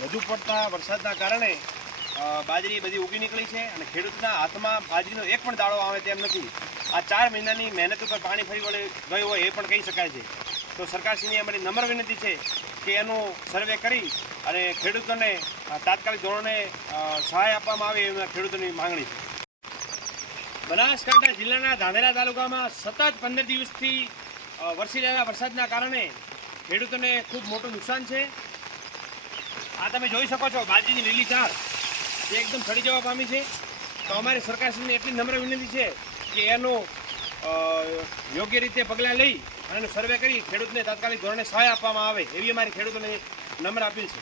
વધુ પડતા વરસાદના કારણે બાજરી બધી ઉગી નીકળી છે અને ખેડૂતના હાથમાં બાજરીનો એક પણ દાડો આવે તેમ નથી. આ ચાર મહિનાની મહેનત ઉપર પાણી ફરી વળે, ગયું હોય એ પણ કહી શકાય છે. તો સરકારશ્રીની અમારી નમ્ર વિનંતી છે કે એનું સર્વે કરી અને ખેડૂતોને તાત્કાલિક ધોરણે સહાય આપવામાં આવે એવી ખેડૂતોની માંગણી છે. બનાસકાંઠા જિલ્લાના ધાંધેરા તાલુકામાં સતત પંદર દિવસથી વરસી રહેલા વરસાદના કારણે ખેડૂતોને ખૂબ મોટું નુકસાન છે. આ તમે જોઈ શકો છો, બાજરીની લીલી ચાર એ એકદમ સડી જવા પામી છે. તો અમારી સરકારશ્રીને એટલી નમ્ર વિનંતી છે કે એનું યોગ્ય રીતે પગલાં લઈ અને સર્વે કરી ખેડૂતને તાત્કાલિક ધોરણે સહાય આપવામાં આવે એવી અમારી ખેડૂતોને નમ્ર અપીલ છે.